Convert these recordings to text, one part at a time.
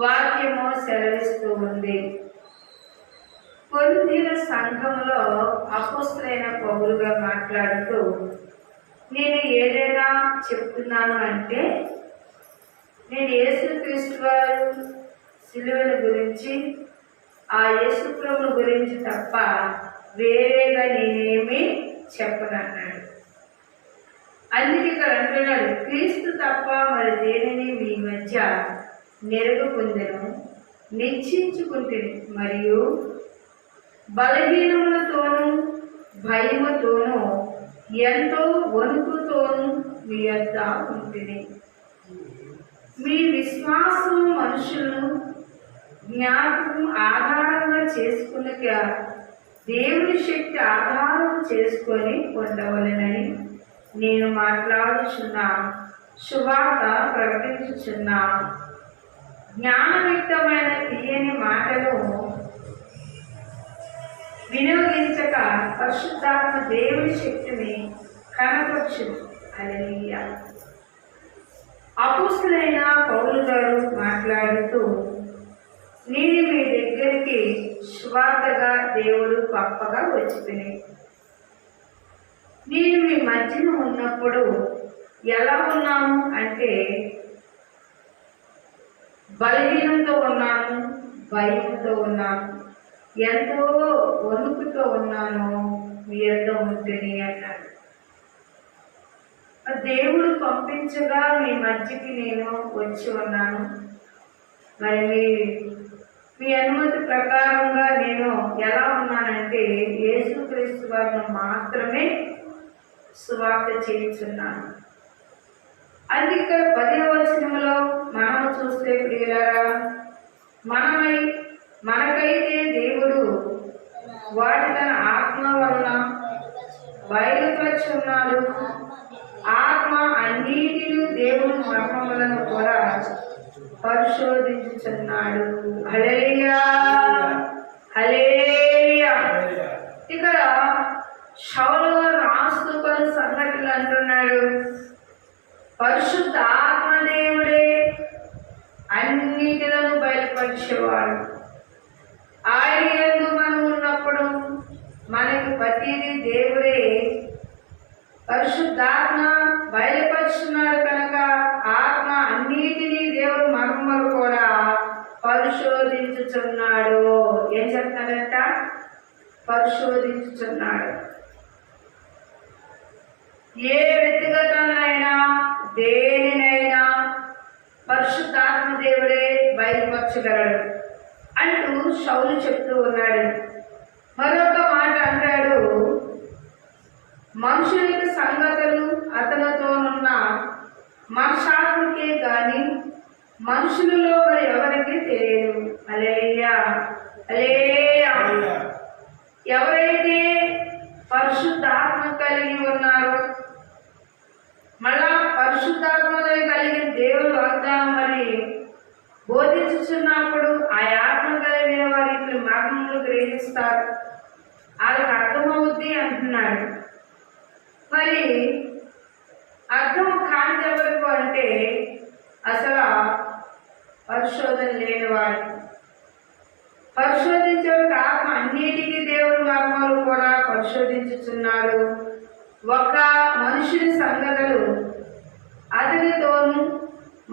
వాక్యము సెలవిస్తూ ఉంది. కొరింథీల సంఘములో అపోస్తలుడైన పౌలుగా మాట్లాడుతూ, నేను ఏదైనా చెప్తున్నాను అంటే నేను యేసుక్రీస్తు వారు సిలువల గురించి, ఆ యేసుప్రభుని గురించి తప్ప వేరేగా నేనేమీ చెప్పనన్నాడు. అందుకే ఇక్కడ అంటున్నాడు, క్రీస్తు తప్ప మరి దేనిని మీ మధ్య నెరగకుందెను నిశ్చయించుకుంటుంది, మరియు బలహీనములతోనూ భయముతోనూ ఎంతో వణుకుతోనూ మీ యొద్ద ఉంటుంది. మీ విశ్వాసం మనుషులను జ్ఞాపకం ఆధారంగా చేసుకున్నక దేవుని శక్తి ఆధారం చేసుకొని ఉండవలెనని నేను మాట్లాడుచున్నా, సువార్త ప్రకటించుచున్నా. జ్ఞానయుక్తమైన తీయని మాటలు వినియోగించక పరిశుద్ధాత్మ దేవుని శక్తిని కనపరచు. హల్లెలూయా. అపోస్తలుడైన పౌలు గారు మాట్లాడుతూ, నేను మీ దగ్గరికి సువార్తగా దేవుడు పంపగా వచ్చింది. నేను మీ మధ్యన ఉన్నప్పుడు ఎలా ఉన్నాను అంటే బలహీనంతో ఉన్నాను, భయంతో ఉన్నాను, ఎంతో వణుకుతో ఉన్నాను, మీ యొద్ద ఉంటుంది అన్నాడు. దేవుడు పంపించగా మీ మధ్యకి నేను వచ్చి ఉన్నాను. మరి మీ అనుమతి ప్రకారంగా నేను ఎలా ఉన్నానంటే యేసుక్రీస్తు వారిని మాత్రమే సువార్త చేయించున్నాను. అందుకే 10వ వచనంలో మనం చూస్తే ప్రియులారా, మనకైతే దేవుడు వాటి తన ఆత్మ వలన బయలుపరుచున్నాడు. ఆత్మ అన్నిటిని దేవుని మర్మములను కూడా పరిశోధించుచున్నాడు. హల్లెలూయా, హల్లెలూయా. ఇక్కడ సౌలు రాస్తూ కొన్ని సంగతులు అంటున్నాడు. పరిశుద్ధ ఆత్మదేవుడే అన్నిటిలను బయలుపరిచేవాడు. ఆయన యందు మనం ఉన్నప్పుడు మనకి ప్రతిదీ దేవుడే పరిశుద్ధాత్మ బయలుపరుచున్నాడు కనుక ఆత్మ అన్నిటినీ దేవుడు మర్మములు కూడా పరిశోధించుచున్నాడు. ఏం చెప్తున్నాడంట? పరిశోధించుచున్నాడు. ఏ వ్యక్తిగతనైనా దేనినైనా పరిశుద్ధాత్మ దేవుడే బయలుపరచగలడు అంటూ సౌలు చెప్తూ ఉన్నాడు. మరొక మాట అంటాడు, మనుషులకు సంగతులు అతనితోనున్న మనసాత్మకే గాని మనుషులలో మరి ఎవరికి తెలియదు. హల్లెలూయా, హల్లెలూయా. ఎవరైతే పరిశుద్ధాత్మ కలిగి ఉన్నారో, మళ్ళా పరిశుద్ధాత్మ కలిగిన దేవుడు వాగ్దానం మరి బోధించుచున్నప్పుడు ఆ ఆత్మ కలిగిన వారికి మర్మములు గ్రహిస్తారు, వాళ్ళకి అర్థమవుద్ది అంటున్నాడు. మరి అర్థం కాని ఎవరికి అంటే అసలు పరిశోధన లేనివాడు. పరిశోధించేవాడు ఆత్మ అన్నిటికీ దేవుని మర్మాలు కూడా పరిశోధించుచున్నాడు. ఒక మనుషుని సంగతులు అతనితోనూ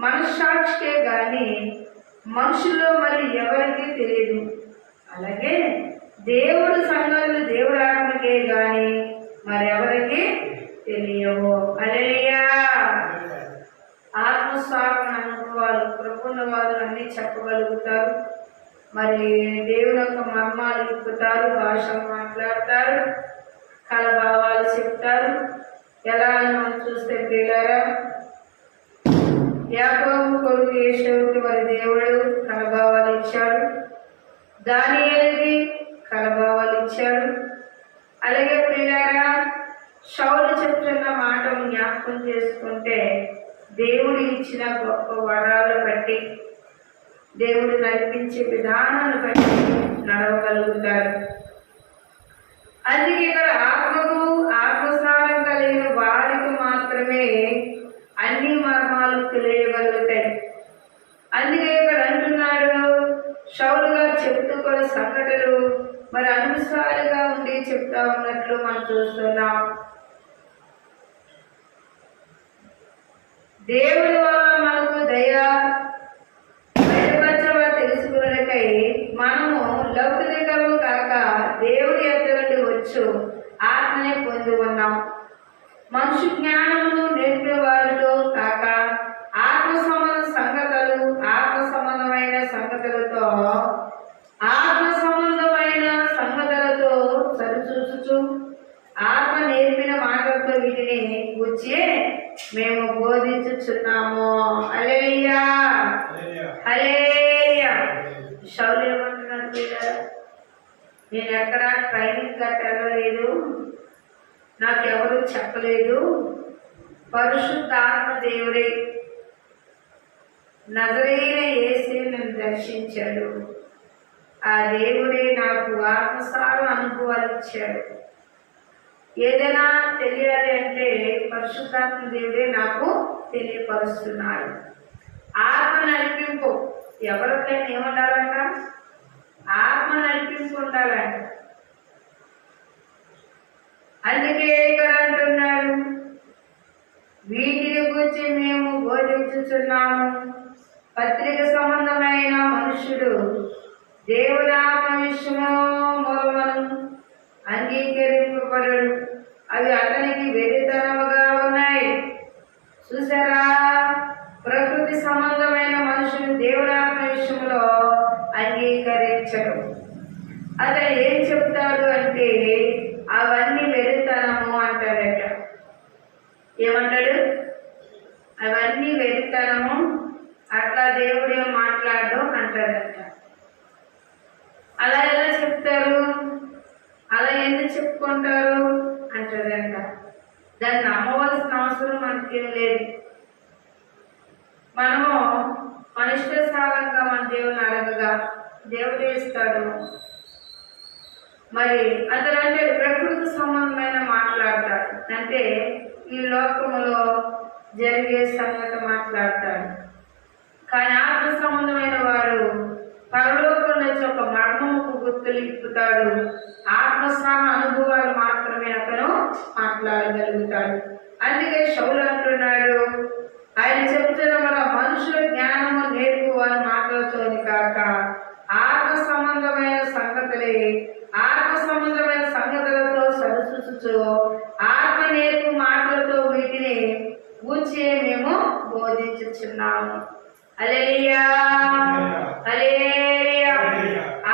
మనస్సాక్షికే గాని మనుషుల్లో మరి ఎవరికి తెలియదు. అలాగే దేవుడు సంగతులు దేవుడు ఆత్మకే గాని మరెవరికి తెలియవు. హల్లెలూయా. ఆత్మస్థాపన అనుభవాలు ప్రభున్న వారు అన్నీ చెప్పగలుగుతారు. మరి దేవుని యొక్క మర్మాలు ఇప్పుతారు, భాషలు మాట్లాడతారు, కలభావాలు చెప్తారు. ఎలా అని మనం చూస్తే ప్రియులారా, యాకోబు కొడుకు యేషూకి మరి దేవుడు కలభావాలు ఇచ్చాడు, దానియేలుకి కలభావాలు ఇచ్చాడు. అలాగే ప్రియులారా, సౌలు చెప్తున్న మాటను జ్ఞాపకం చేసుకుంటే దేవుడు ఇచ్చిన గొప్ప వరాలు బట్టి, దేవుడు నడిపించే విధానాన్ని బట్టి నడవగలుగుతారు. అందుకే ఇక్కడ ఆత్మకు ఆత్మసారం కలిగిన వారికి మాత్రమే అన్ని మర్మాలు తెలియగలుగుతాయి. అందుకే ఇక్కడ అంటున్నాడు, ఏమంటున్నాడు? షౌలు గారు చెప్తూ కూడా సంఘటనలు మరి అనుసారిగా ఉండి చెప్తా ఉన్నట్లు మనం చూస్తున్నాం. దేవుడి వల్ల మనకు దయ తెలుసుకున్నకై మనము లౌకికము కాక దేవుడి యొద్ద నుండి వచ్చు ఆత్మనే పొంది ఉన్నాం. మనుషు జ్ఞానమును నేర్పిన వారితో కాక ఆత్మ సంబంధమైన సంగతులతో సరిచూచుచు ఆత్మ నేర్పిన మాటలతో వీటిని వచ్చే మేము బోధించుచున్నాము. హల్లెలూయా, హల్లెలూయా. షౌలు ఏమంటున్నాడు? నేను ఎక్కడ ట్రైనింగ్ కట్టలేదు, నాకెవరు చెప్పలేదు, పరిశుద్ధాత్మ దేవుడే నజరేయుడైన యేసే నన్ను దర్శించాడు. ఆ దేవుడే నాకు ఆత్మసార అనుభవాలు ఇచ్చాడు. ఏదైనా తెలియాలి అంటే పరిశుద్ధాత్మ దేవుడే నాకు తెలియపరుస్తున్నాడు. ఆత్మ నడిపింపు ఎవరికైనా ఏముండాలంట? ఆత్మ నడిపింపు ఉండాలంట. అందుకే ఇక్కడ అంటున్నాడు, వీటిని గురించి మేము బోధించుచున్నాము. పత్రిక సంబంధమైన మనుషుడు దేవుని ఆత్మ విషయము మూలమును అంగీకరింపబడడు. అవి అతనికి వెరితనముగా ఉన్నాయి. చూసారా? ప్రకృతి సంబంధమైన మనుషులు దేవుని ఆత్మ విషయంలో అంగీకరించడు. అతను ఏం చెప్తాడు అంటే అవన్నీ వెరితనము అంటాడట. ఏమంటాడు? అవన్నీ వెరితనము, అట్లా దేవుడే మాట్లాడడం అంటాడట. అలా ఎలా చెప్తారు? అలా ఎందుకు చెప్పుకుంటారు అంటాడంట. దాన్ని నమ్మవలసిన అవసరం మనకేం లేదు. మనము మన ఇష్టసారంగా మన దేవుని అడగగా దేవుడే ఇస్తాడు. మరి అతను అంటే ప్రకృతి సంబంధమైన మాట్లాడతాడు, అంటే ఈ లోకములో జరిగే సంగతి మాట్లాడతాడు. కానీ ఆత్మ సంబంధమైన వాడు పరలోకం నుంచి ఒక మర్మముకు గుర్తులు ఇప్పుతాడు. ఆత్మస్థాన అనుభవాలు మాత్రమే అతను మాట్లాడగలుగుతాడు. అందుకే షౌలు అంటున్నాడు, ఆయన చెప్తున్న మన మనుషుల జ్ఞానము నేర్పు అని మాట్లాడుతోంది కాక ఆత్మ సంబంధమైన సంగతులతో సరిచూచుచు ఆత్మ నేర్పు మాటలతో వీటిని గూర్చి మేము బోధించుచున్నాము. హల్లెలూయా, హల్లెలూయా.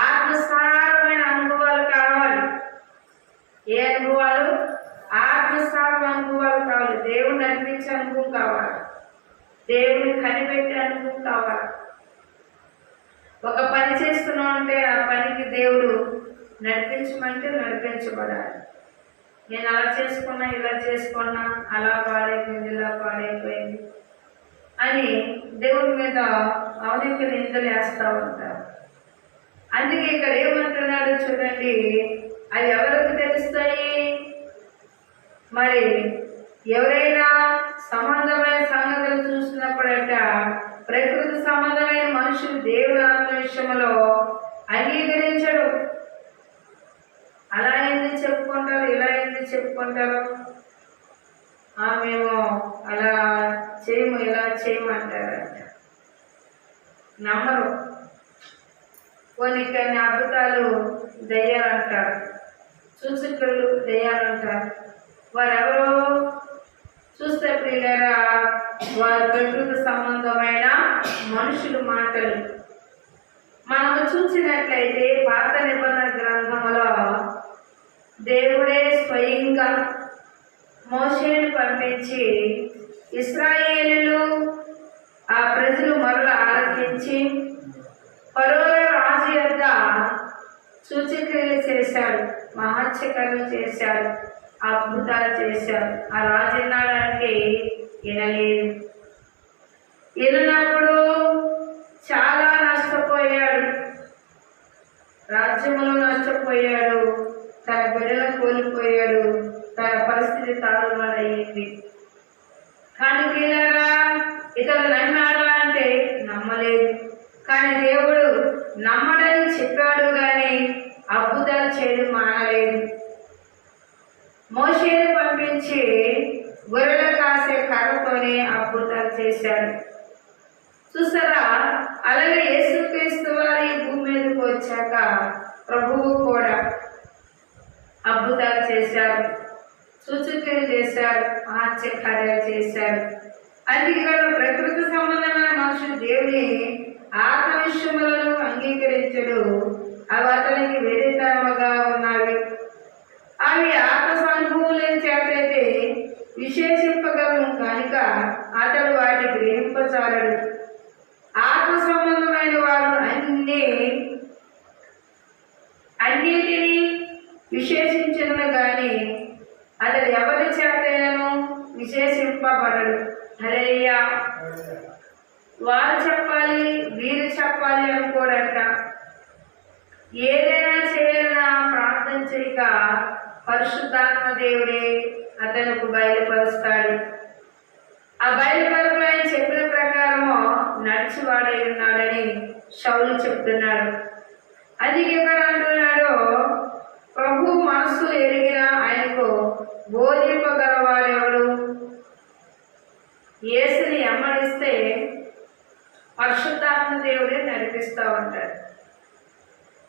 ఆత్మసారమైన అనుభవాలు కావాలి. ఏ అనుభవాలు? ఆత్మసారమైన అనుభవాలు కావాలి. దేవుని నడిపించే అనుభవం కావాలి. దేవుని కనిపెట్టే అనుభవం కావాలి. ఒక పని చేస్తున్నాం అంటే ఆ పనికి దేవుడు నడిపించమంటే నడిపించబడాలి. నేను అలా చేసుకున్నా, ఇలా చేసుకున్నా, అలా పాడైపోయింది, ఇలా పాడైపోయింది అని దేవుడి మీద అవనిక నిందలు వేస్తూ ఉంటారు. అందుకే ఇక్కడ ఏమంటున్నాడు చూడండి, అవి ఎవరికి తెలుస్తాయి? మరి ఎవరైనా సంబంధమైన సంగతులు చూసినప్పుడట ప్రకృతి సంబంధమైన మనుషులు దేవుడు ఆత్మ విషయంలో అంగీకరించడు. అలా ఎందుకు చెప్పుకుంటారు, ఇలా ఎందుకు చెప్పుకుంటారు, మేము అలా చేయము, ఇలా చేయమంటారంట. నమ్మరు. కొన్ని అద్భుతాలు దయ్యాలంటారు, సూచకులు దయ్యాలంటారు. వారెవరో చూస్తే ప్రియులారా, వారి ప్రకృతి సంబంధమైన మనుషులు మాటలు. మనము చూసినట్లయితే పాత నిబంధన గ్రంథంలో దేవుడే స్వయంగా మోషేను పంపించి ఇశ్రాయేలీయులు ఆ ప్రజలు మరల ఆలకించి ఫరో రాజు యొద్ద సూచక్రియలు చేశాడు, మహత్కార్యాలు చేశాడు, అద్భుతాలు చేశాడు. ఆ రాజు విన్నాడంటే వినలేదు. విన్నప్పుడు చాలా నష్టపోయాడు, రాజ్యములో నష్టపోయాడు, తన బిడ్డలను కోల్పోయాడు, తన పరిస్థితి తారుమారయ్యింది. కానీ వీళ్ళరా ఇతరులు నమ్మాడా అంటే నమ్మలేదు. కానీ దేవుడు నమ్మడని చెప్పాడు కానీ అద్భుతాలు చేయడం మానలేదు. మోషేను పంపించి గొర్రెలు కాసే కర్రతోనే అద్భుతాలు చేశాడు. చూసారా, అలాగే యేసుక్రీస్తు వారి భూమి మీదకి వచ్చాక ప్రభువు కూడా అద్భుతాలు చేశారు, సూచక్రియలు చేశారు, ఆశ్చర్యకార్యాలు చేశారు. అందుకే ప్రకృతి సంబంధమైన మనుషులు దేవుని ఆత్మ విషయములను అంగీకరించడు. అవి అతనికి వ్యతిరేకముగా ఉన్నవి. అవి ఆత్మ అనుభవం చేతైతే విశేషింపగలను కనుక అతడు వాటి గ్రహింపచాలడు. ఆత్మ సంబంధమైన వారు అన్నిటినీ విశేషించను కానీ అతడు ఎవరి చేతైనను విశేషింపబడడు. హల్లెలూయా. వారు చెప్పాలి, వీరు చెప్పాలి అనుకోడట. ఏదైనా చేయాలన్నా ప్రార్థన చేయక పరిశుద్ధాత్మ దేవుడే అతనికి బయలుపరుస్తాడు. ఆ బయలుపరుపు ఆయన చెప్పిన ప్రకారము నడిచివాడై ఉన్నాడని శౌలు చెప్తున్నాడు. అందుకే ఇక్కడ అంటున్నాడు, ప్రభు మనస్సు ఎరిగిన ఆయనకు బోధింపగలవాడెవడు? యేసుని ఎమ్మడిస్తే పరిశుద్ధాత్మ దేవుడే నడిపిస్తూ ఉంటాడు.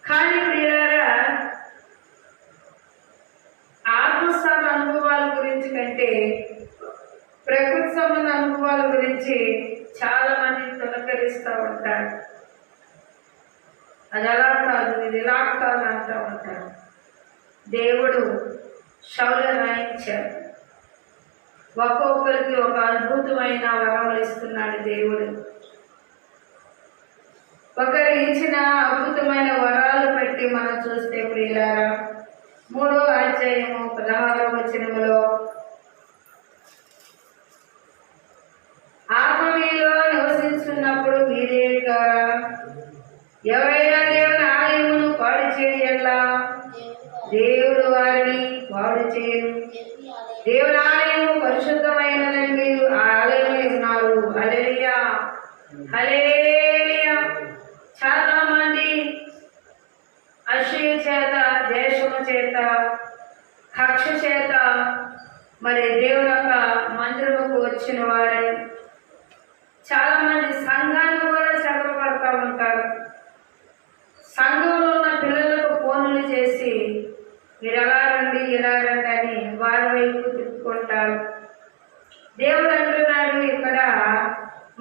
కానీ ప్రియులారా, ఆత్మసార అనుభవాల గురించి కంటే ప్రకృతి సంబంధ అనుభవాల గురించి చాలా మంది తొలకరిస్తూ ఉంటారు. అది అలా కాదు, ఇది ఇలా కాదు అంటూ ఉంటారు. దేవుడు శౌలను రాయించాడు. ఒక్కొక్కరికి ఒక అద్భుతమైన వరములు ఇస్తున్నాడు దేవుడు. ఒకరు ఇచ్చిన అద్భుతమైన వరాలు బట్టి మనం చూస్తే ప్రియులారా, 3వ అధ్యాయము 16వ వచనములో ఆత్మ మీలో నివసించున్నప్పుడు మీరేమి కారా? ఎవరైనా దేవుని ఆలయమును పాడు చేయలా దేవుడు వారిని పాడు చేయరు. దేవుని ఆలయము పరిశుద్ధమైనదని మీరు ఆ ఆలయమై ఉన్నారు. హల్లెలూయా, హల్లెలూయా. చాలా మంది అసూయ చేత, దేశము చేత, కక్ష చేత మరి దేవుని యొక్క మందిరముకు వచ్చిన వారే చాలా మంది సంఘాన్ని కూడా చెదరపడతా ఉంటారు. సంఘంలో ఉన్న పిల్లలకు ఫోన్లు చేసి మీరు ఎలా రండి, ఇలా రండి అని వారి వైపు తిప్పుకుంటారు. దేవుడు అంటున్నాడు ఇక్కడ,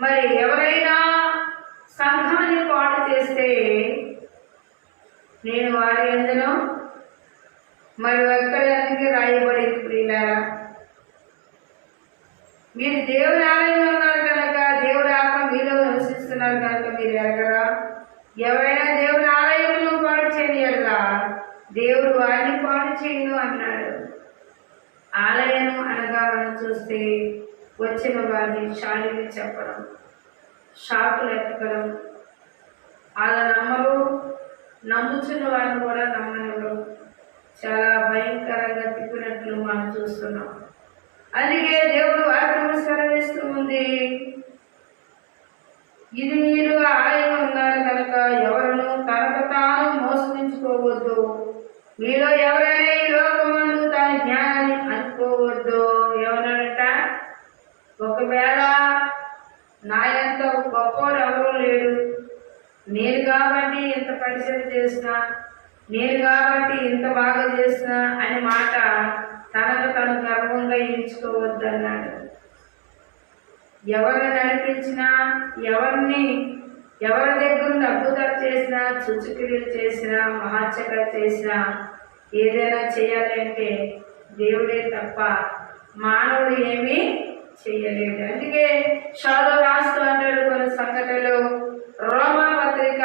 మరి ఎవరైనా సంఘాన్ని పాడు చేస్తే నేను వారి ఎందును మరి ఎక్కడానికి రాయబడింది ప్రియులారా. మీరు దేవుని ఆలయంలో ఉన్నారు కనుక, దేవుడి ఆత్మ మీలో నివసిస్తున్నారు కనుక మీరు ఎరగరా? ఎవరైనా దేవుని ఆలయంలో పాడు చేయగలరా? దేవుడు వారిని పాడు చేయను అన్నాడు. ఆలయం అనగా మనం చూస్తే వచ్చిన వారిని షాలిని చెప్పడం, షాకులు ఎత్తకడం, అలా నమ్మరు, నమ్ముచున్న వారిని కూడా నమ్మనివ్వరు. చాలా భయంకరంగా తిప్పినట్లు మనం చూస్తున్నాం. అందుకే దేవుడు వాక్యము సెలవిస్తూ ఉంది, ఇది మీరు ఆలయం ఉన్నారు కనుక ఎవరును తనకు తాను మోసగించుకోవద్దు. మీలో ఎవరైనా ఈ లోకమందు తన జ్ఞానాన్ని అనుకోవద్దు. ఎవరనట, ఒకవేళ నా ఎంత గొప్పవాడు ఎవరూ లేడు, నేను కాబట్టి ఇంత పరిచయం చేసిన, నేను కాబట్టి ఇంత బాగా చేసిన అనే మాట తనకు తను గర్వంగా ఎంచుకోవద్దు అన్నాడు. ఎవరిని నడిపించినా, ఎవరి దగ్గర అద్భుతాలు చేసినా, సూచక్రియలు చేసినా, మహాచక్రాలు చేసినా, ఏదైనా చేయాలి అంటే దేవుడే తప్ప మానవుడు ఏమీ చెయ్యలేడు. అందుకే షాలో రాస్తూ అంటాడు కొన్ని సంఘటనలు. రోమా పత్రిక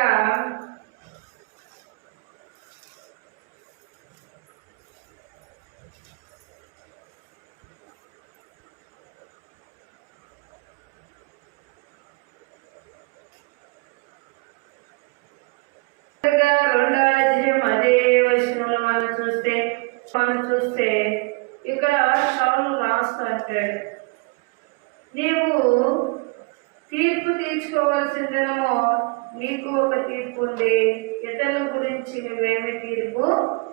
2వ అధ్యాయం అదే వచనంలో మనం చూస్తే ఇక్కడ సౌలు రాస్తూ అంటాడు, నీవు తీర్పు తీర్చుకోవాల్సిందేమో నీకు ఒక తీర్పు ఉంది, ఇతరుల గురించి నువ్వేమి తీర్పు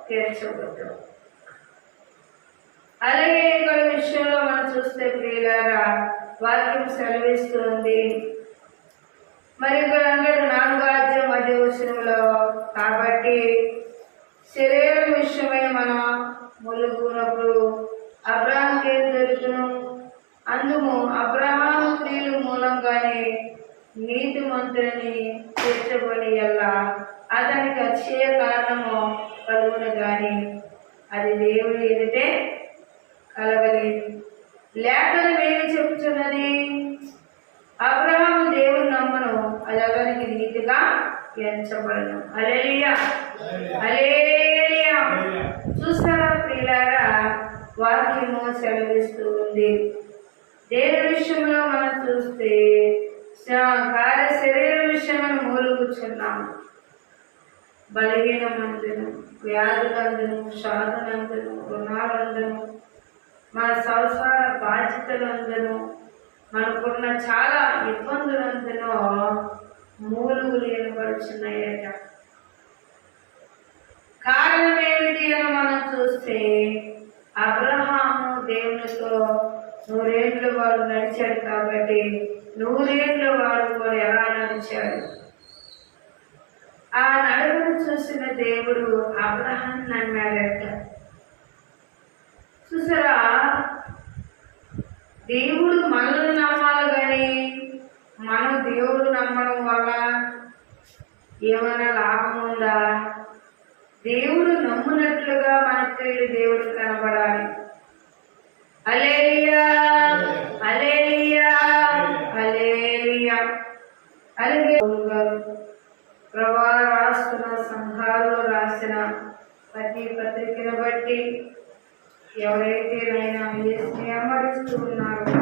తీర్చవద్దు. అలాగే ఇక్కడ విషయంలో మనం చూస్తే ప్రియులారా, వాక్యం సెలవిస్తుంది. మరి ఇక్కడ అంటాడు 4వ అధ్యాయం 10వ వచనంలో, కాబట్టి శరీరం విషయమై మనం మొలుగునప్పుడు అబ్రహాముకి ఏం దొరుకును? అందుము అబ్రహాము క్రియల మూలంగానే నీతిమంతుని తీర్చబడి ఎలా అతనికి అక్షయ కారణము కలుగును గాని అది దేవుని ఎదుటే కలగలేదు. లేఖనం ఏమి చెబుతున్నది? అబ్రహాము దేవుని నమ్మను, అది అతనికి నీతిగా ఎంచబడను. హల్లెలూయా, హల్లెలూయా. చూసారా ప్రియులారా, వాక్యము సెలవిస్తూ ఉంది. దేని విషయంలో మనం చూస్తే కార్య శరీర విషయమైన మూలుగుచున్నాము. బలహీనమందును, వ్యాధులందును, సాధనందును, రుణాలందును, మన సంసార బాధ్యతలందును, మనకున్న చాలా ఇబ్బందులందునో మూలుగులు ఏర్పడుచున్నాయట. కారణం ఏమిటి అని మనం చూస్తే, అబ్రహాము దేవునితో 100 ఏళ్ళు వాడు నడిచాడు కాబట్టి 100 ఏళ్ళు వాడు కూడా ఎలా నడిచాడు? ఆ నడుమును చూసిన దేవుడు అబ్రహాం నమ్మాడట. చూసారా, దేవుడు మనల్ని నమ్మాలి కానీ మనం దేవుడు నమ్మడం వల్ల ఏమైనా లాభం ఉందా? దేవుడు నమ్మునట్లుగా మనకి దేవుడు కనబడాలి. హల్లెలూయా, హల్లెలూయా, హల్లెలూయా. అలాగే ప్రభా రాస్తున్న సంఘాల్లో రాసిన ప్రతి పత్రికను బట్టి ఎవరైతే నైనా ఏమరిస్తూ ఉన్నారో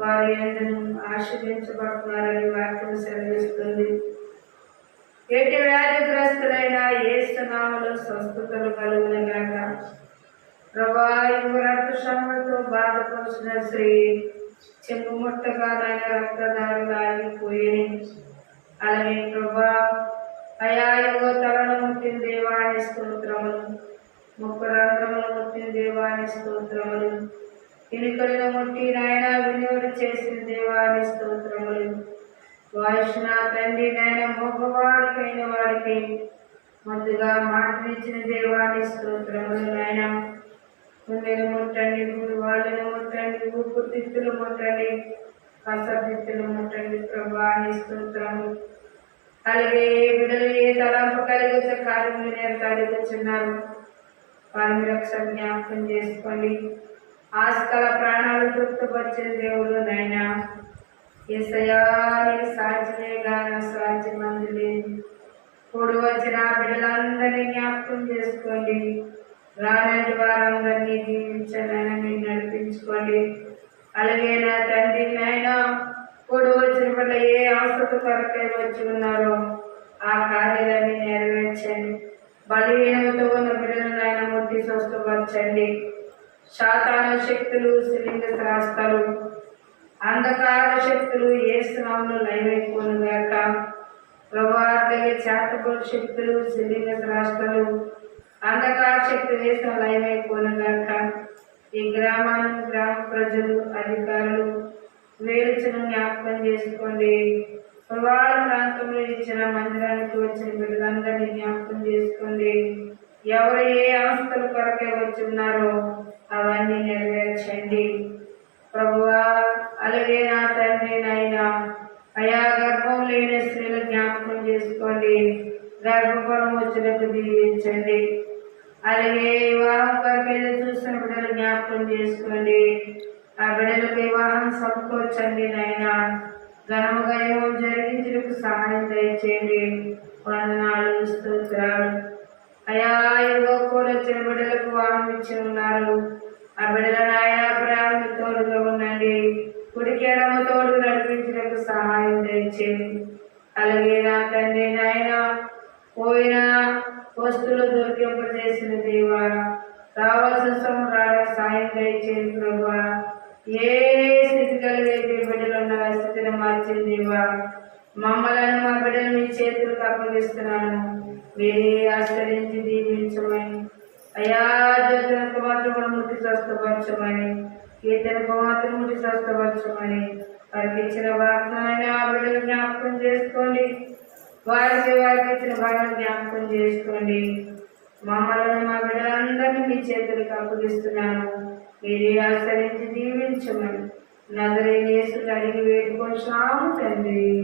వారి యందును ఆశీర్వదించబడుతున్నారని వాక్యం సెలవిస్తుంది. ఎట్టి వ్యాధిగ్రస్తులైన యేసు నామములో స్వస్థతలు కలుగును గాక. ప్రభా రక్తశ్రమతో బాధపడుతున్న స్త్రీ చెంగుముట్టగా రక్తదారులు ఆగిపోయి, అలాగే ప్రభా అయాయో తలను ముట్టిన దేవాని స్తోత్రములు, ముక్కురంధ్రములు ముట్టిన దేవాని స్తోత్రములు, ఇనుకలను ముట్టి నాయన వినియోగ చేసిన దేవాని స్తోత్రములు, వాయుష్ణ తండ్రి నాయన మగవాడికైన వాడికి ముందుగా మాటనిచ్చిన దేవాని స్తోత్రములు. నాయన గుండెలు ముట్టండి, వాళ్ళను ముట్టండి, ఊపిరితిత్తులు ముట్టండి, కసతిత్తులు ముట్టండి ప్రభాని స్తోత్రము. అలాగే బిడ్డలు ఏ తలంపు కలిగి వచ్చే కార్యములు కలిగిస్తున్నారు వారి రక్షణ జ్ఞాపకం చేసుకోండి. ఆస్కల ప్రాణాలు తృప్తిపరిచిన దేవుడు నాయన యేసయ్యా, నీకు సాధ్యమేగా, సాధ్యం మంది లేదు. కూడి వచ్చిన బిడ్డలందరినీ జ్ఞాపకం చేసుకోండి. రానంటి వారందరినీ దీవించండి, మీరు నడిపించుకోండి. అలాగే నా తండ్రి నాయన కూడి వచ్చిన బిడ్డ ఏ అవసరం కొరకై వచ్చి ఉన్నారో ఆ కార్యాలన్నీ నెరవేర్చండి. బలహీనతతో ఉన్న బిడ్డలను ఆయన ముట్టి స్వస్థపరచండి. శాతాను శక్తులు, శిలింగ శాస్త్రాలు, అంధకార శక్తులు యేసు నామములో లయమైపోను గాక. ప్రభావిత చేతపడు శక్తులు, శిలింగ శాస్త్రాలు, అంధకార శక్తులు యేసు లయమైపోను గాక. ఈ గ్రామాన్ని గ్రామ ప్రజలు, అధికారులు వేలుచను జ్ఞాపకం చేసుకోండి. ప్రవాళ ప్రాంతంలో ఇచ్చిన మందిరానికి వచ్చిన బిడ్డలందరినీ జ్ఞాపకం చేసుకోండి. ఎవరు ఏ అవస్థల కొరకే వచ్చి ఉన్నారో అవన్నీ నెరవేర్చండి ప్రభువా. అలాగే నా తండ్రి నాయన అయా గర్భం లేని స్త్రీలు జ్ఞాపకం చేసుకోండి. గర్భఫలం వచ్చినట్టు దీవించండి. అలాగే వివాహం కొరకే చూసిన బిడ్డలు జ్ఞాపకం చేసుకోండి. ఆ బిడ్డలకు వివాహం సమకూర్చండి నాయన. ఘనముగా ఏమో జరిగించడానికి సహాయం దయచేయండి. వందనాలు, స్తోత్రాలు. అయా ఏదో కూడా వచ్చిన బిడ్డలకు వివాహం ఇచ్చి ఉన్నారు. ఆ బిడ్డల నాయన ప్రేమ తోడుగా ఉండండి. కుడికి ఎడమ తోడు నడిపించడానికి సహాయం దయచేయండి. అలాగే నా తండ్రి నాయన పోయిన వస్తువులు దొరికింపజేసిన దేవా, రావాల్సిన సమయం సాయం దయచేయండి ప్రభా. ఏ స్థితి కలిగే బిడ్డలు ఉన్న స్థితిని మార్చిన దేవా, మమ్మలను మా బిడ్డలు మీ చేతులకు అప్పగిస్తున్నాను. మీరే ఆశ్రయించి దీవించమని, అయా జ్యోతులకు మాత్రం ముట్టి స్వస్థపరచమని, కీర్తనకు మాత్రం ముట్టి స్వస్థపరచమని వారికి ఇచ్చిన వాగ్దానాన్ని ఆ బిడ్డలు జ్ఞాపకం చేసుకోండి. వారికి ఇచ్చిన భాగం జ్ఞాపకం చేసుకోండి. మమ్మల్ని మా బిడ్డలందరినీ మీ చేతులకు అప్పగిస్తున్నాను. మీరే ఆశ్రయించి దీవించమని నజరేయుని యేసుని అడిగి వేడుకొంచున్నాము తండ్రి.